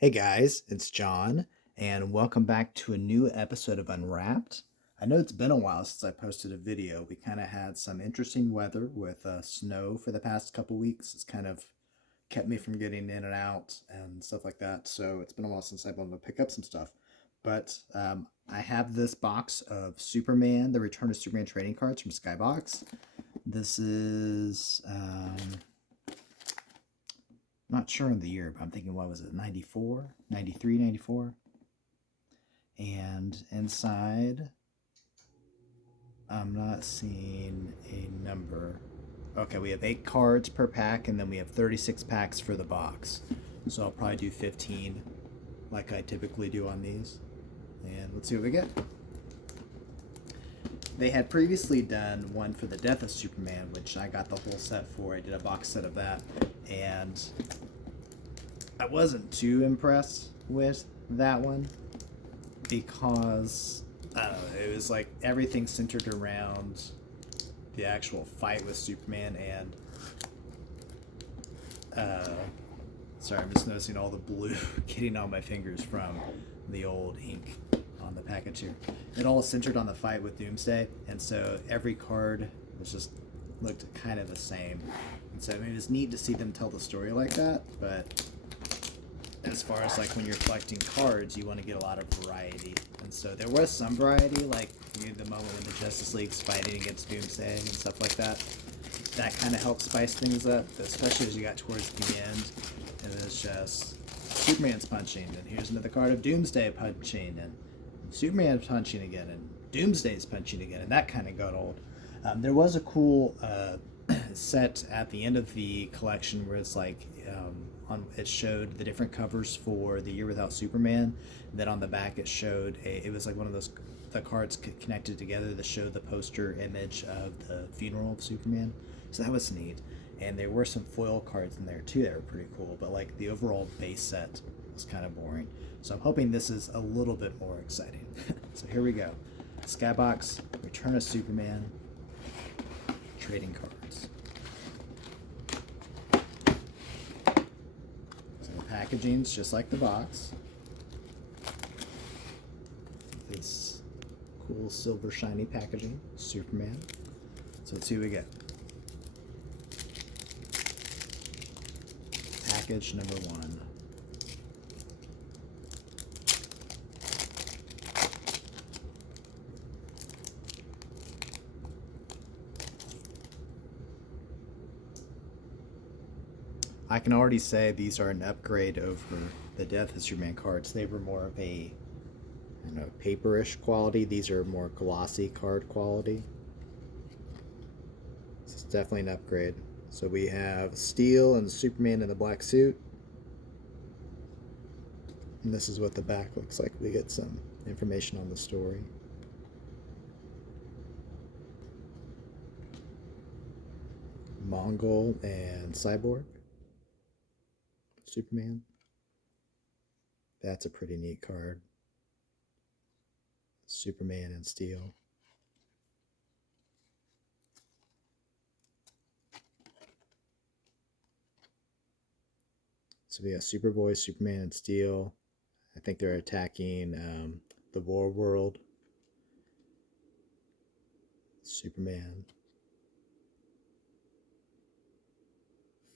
Hey guys, it's John, and welcome back to a new episode of Unwrapped. I know it's been a while since I posted a video. We kind of had some interesting weather with snow for the past couple weeks. It's kind of kept me from getting in and out and stuff like that. So it's been a while since I've been able to pick up some stuff. But I have this box of Superman, the Return of Superman trading cards from Skybox. This is not sure in the year, but I'm thinking, what was it, 94, 93, 94? And inside, I'm not seeing a number. Okay, we have 8 cards per pack, and then we have 36 packs for the box. So I'll probably do 15 like I typically do on these. And let's see what we get. They had previously done one for the Death of Superman, which I got the whole set for. I did a box set of that, and I wasn't too impressed with that one because I don't know, it was like everything centered around the actual fight with Superman and sorry, I'm just noticing all the blue getting on my fingers from the old ink on the package here. It all centered on the fight with Doomsday, and so every card was just looked kind of the same. And so I mean, it was neat to see them tell the story like that, but as far as like when you're collecting cards, you want to get a lot of variety. And so there was some variety, like the moment when the Justice League's fighting against Doomsday and stuff like that. That kind of helped spice things up, especially as you got towards the end. And it was just Superman's punching, and here's another card of Doomsday punching, and Superman's punching again, and Doomsday's punching again, and that kind of got old. There was a cool set at the end of the collection where it's like it showed the different covers for the Year Without Superman. And then on the back it showed it was like one of those the cards connected together that showed the poster image of the funeral of Superman. So that was neat. And there were some foil cards in there too that were pretty cool. But like the overall base set was kind of boring. So I'm hoping this is a little bit more exciting. So here we go. Skybox, Return of Superman, trading cards. So the packaging's just like the box. This cool silver shiny packaging, Superman. So let's see what we get. Package number 1. I can already say these are an upgrade over the Death of Superman cards. They were more of a, I don't know, paperish quality. These are more glossy card quality. This is definitely an upgrade. So we have Steel and Superman in the black suit. And this is what the back looks like. We get some information on the story. Mongol and Cyborg. Superman. That's a pretty neat card. Superman and Steel. So we got Superboy, Superman, and Steel. I think they're attacking the War World. Superman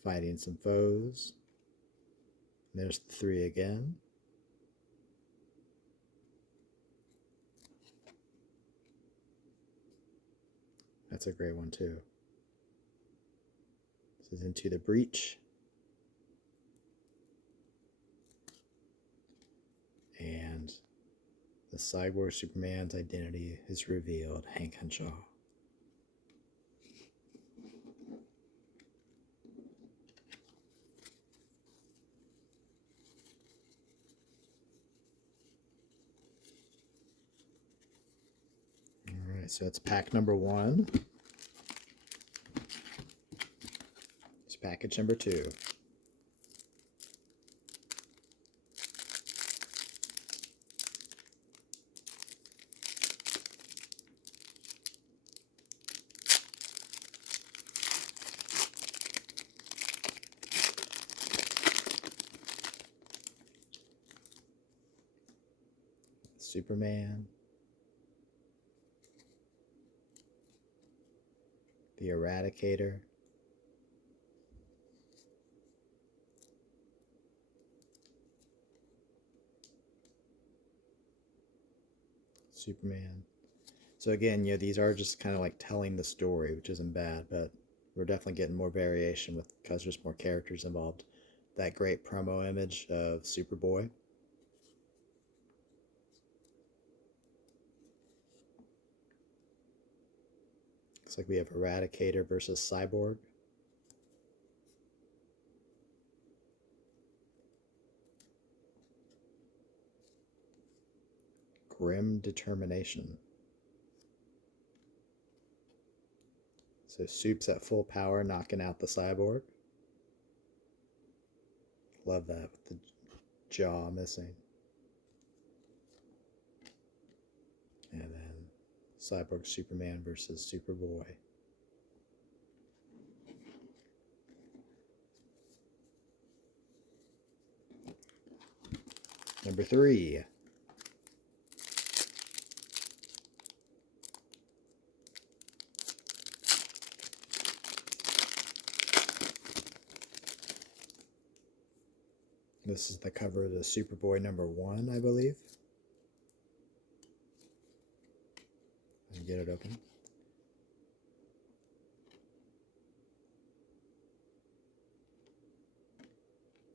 fighting some foes. There's the 3 again. That's a great one too. This is Into the Breach. And the Cyborg Superman's identity is revealed. Hank Henshaw. Alright, so it's pack number 1. It's package number 2. Superman, the Eradicator, Superman. So again, these are just kind of like telling the story, which isn't bad, but we're definitely getting more variation because there's more characters involved. That great promo image of Superboy. Looks like we have Eradicator versus Cyborg. Grim Determination. So Soup's at full power, knocking out the Cyborg. Love that with the jaw missing. And then Cyborg Superman versus Superboy. Number 3. This is the cover of the Superboy number 1, I believe. Let me get it open.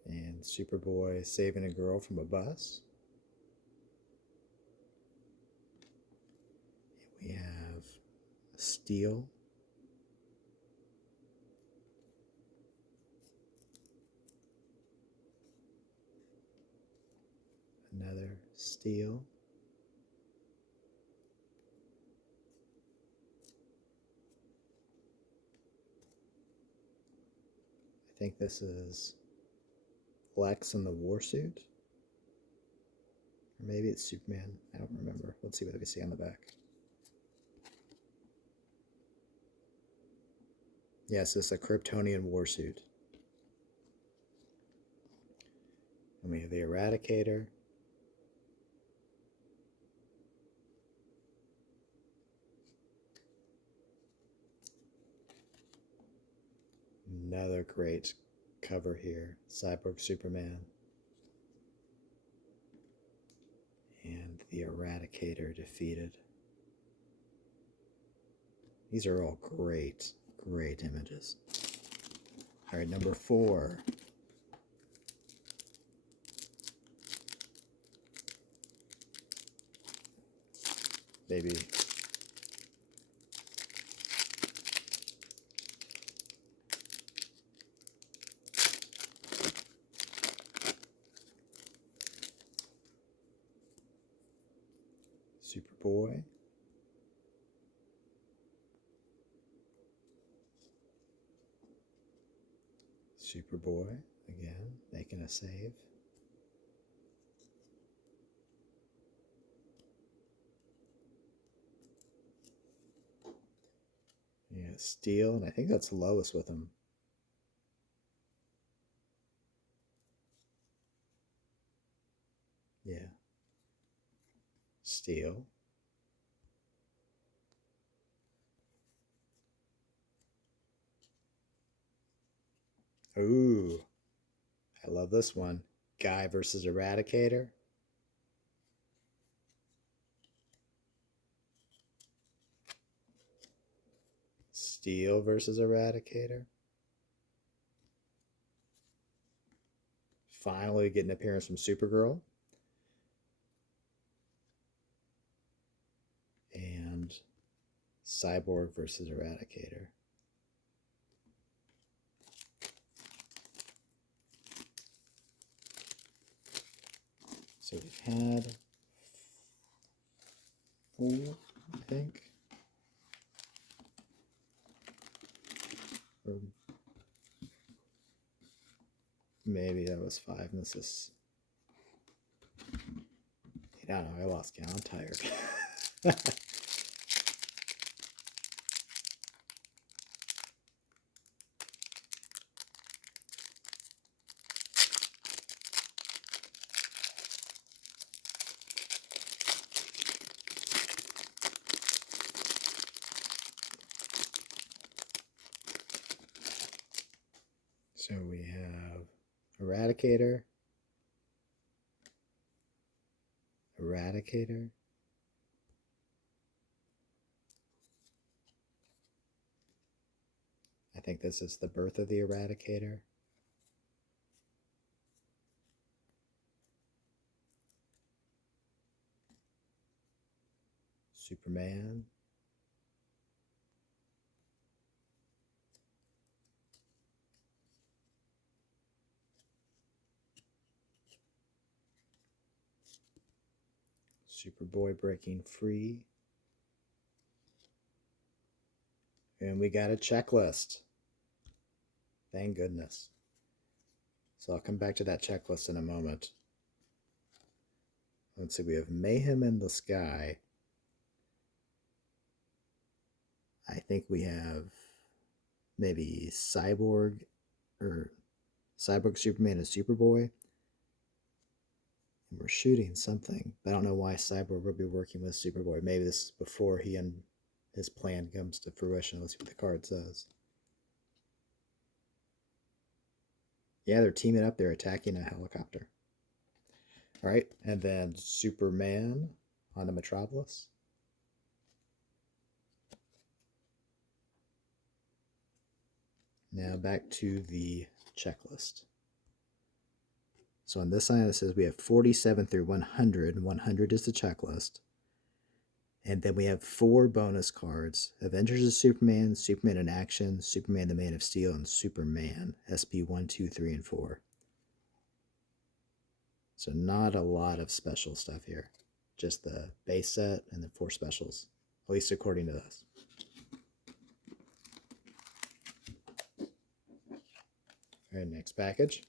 And Superboy saving a girl from a bus. And we have Steel. Another Steel. I think this is Lex in the war suit. Or maybe it's Superman. I don't remember. Let's see what we see on the back. Yes, it's a Kryptonian war suit. And we have the Eradicator. Another great cover here. Cyborg Superman. And the Eradicator defeated. These are all great, great images. All right, number 4. Maybe. Superboy. Superboy, again, making a save. Yeah, Steel, and I think that's Lois with him. Yeah. Steel. Ooh, I love this one. Guy versus Eradicator. Steel versus Eradicator. Finally get an appearance from Supergirl. And Cyborg versus Eradicator. So we've had 4, I think. Or maybe that was 5, and this is... I don't know, I lost count. I'm tired. Eradicator. Eradicator. I think this is the birth of the Eradicator. Superman. Superboy breaking free. And we got a checklist. Thank goodness. So I'll come back to that checklist in a moment. Let's see, we have Mayhem in the Sky. I think we have maybe Cyborg Superman and Superboy. And we're shooting something. But I don't know why Cyborg would be working with Superboy. Maybe this is before he and his plan comes to fruition. Let's see what the card says. Yeah, they're teaming up. They're attacking a helicopter. All right, and then Superman on the Metropolis. Now back to the checklist. So on this side it says we have 47 through 100. 100 is the checklist. And then we have 4 bonus cards. Avengers of Superman, Superman in Action, Superman the Man of Steel, and Superman, SP 1, 2, 3, and 4. So not a lot of special stuff here. Just the base set and the 4 specials, at least according to this. All right, next package.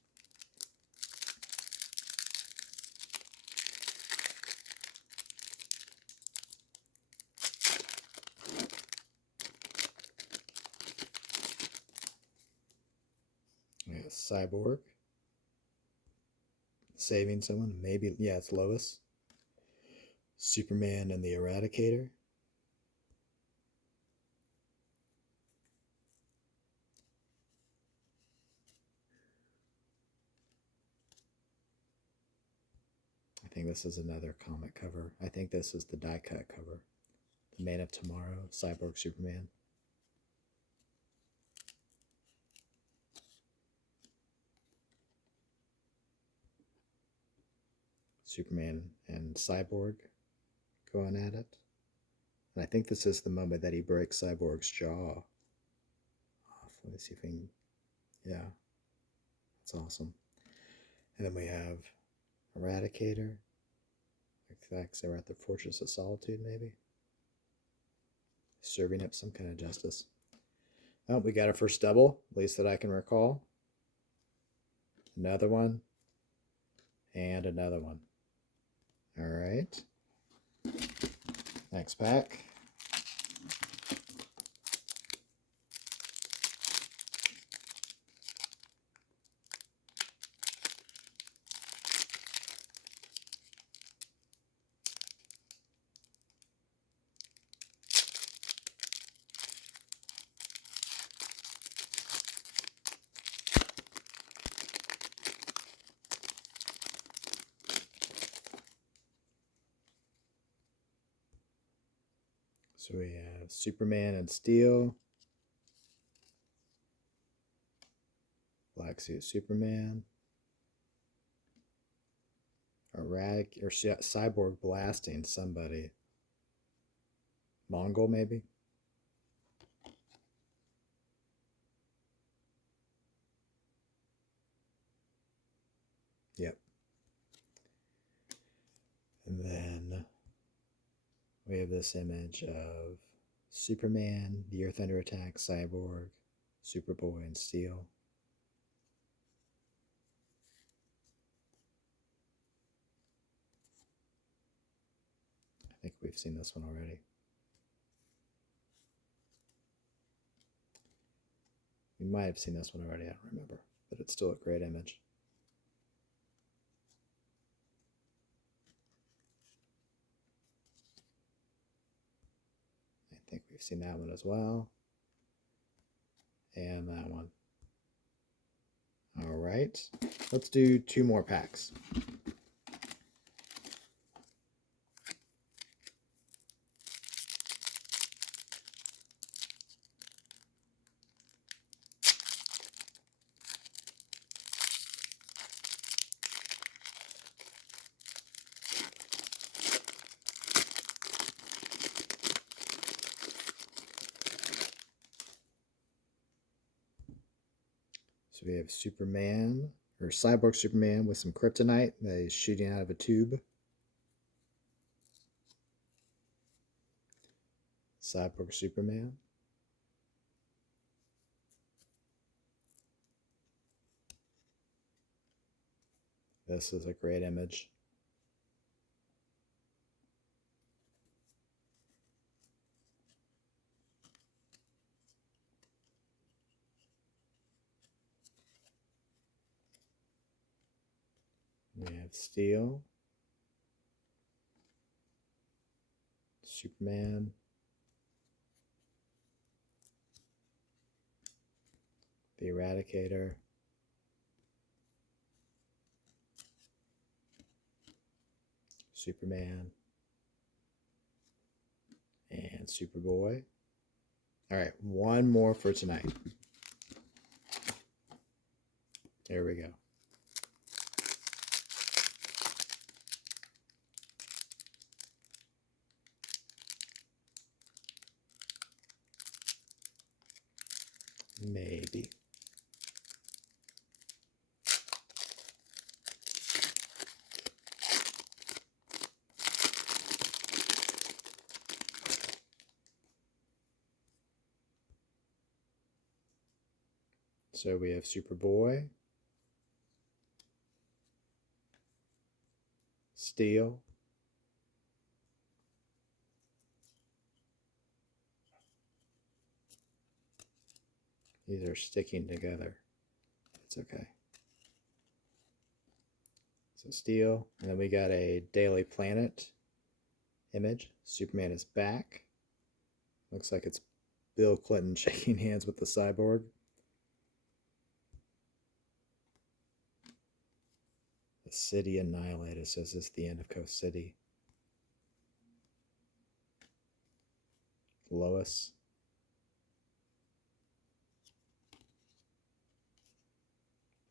We have Cyborg. Saving someone. Maybe, yeah, it's Lois. Superman and the Eradicator. I think this is another comic cover. I think this is the die cut cover. The Man of Tomorrow, Cyborg Superman. Superman and Cyborg going at it. And I think this is the moment that he breaks Cyborg's jaw off. Let me see if we can, yeah, that's awesome. And then we have Eradicator. Effects, they were at the Fortress of Solitude, maybe. Serving up some kind of justice. Oh, we got our first double, at least that I can recall. Another one. And another one. All right. Next pack. So we have Superman and Steel, Black Suit Superman, Cyborg blasting somebody. Mongol, maybe? Yep. And then we have this image of Superman, the Earth Under Attack, Cyborg, Superboy, and Steel. I think we've seen this one already. We might have seen this one already, I don't remember, but it's still a great image. I think we've seen that one as well. And that one. All right, let's do 2 more packs. So we have Superman, or Cyborg Superman with some kryptonite that is shooting out of a tube. Cyborg Superman. This is a great image. We have Steel, Superman, the Eradicator, Superman, and Superboy. All right, 1 more for tonight. There we go. Maybe. So we have Superboy, Steel, these are sticking together. It's okay. So Steel, and then we got a Daily Planet image. Superman is back. Looks like it's Bill Clinton shaking hands with the cyborg. The city annihilated, says this the end of Coast City. Lois.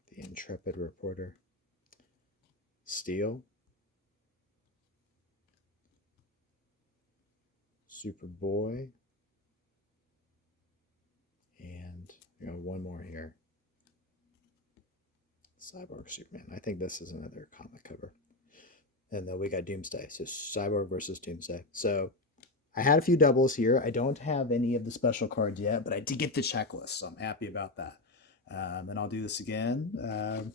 The intrepid reporter. Steel. Superboy. And we got 1 more here. Cyborg Superman. I think this is another comic cover. And then we got Doomsday. So Cyborg versus Doomsday. So I had a few doubles here. I don't have any of the special cards yet, but I did get the checklist, so I'm happy about that. And I'll do this again.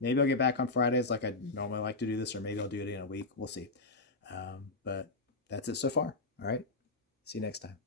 Maybe I'll get back on Fridays like I normally like to do this, or maybe I'll do it in a week. We'll see. But that's it so far. All right. See you next time.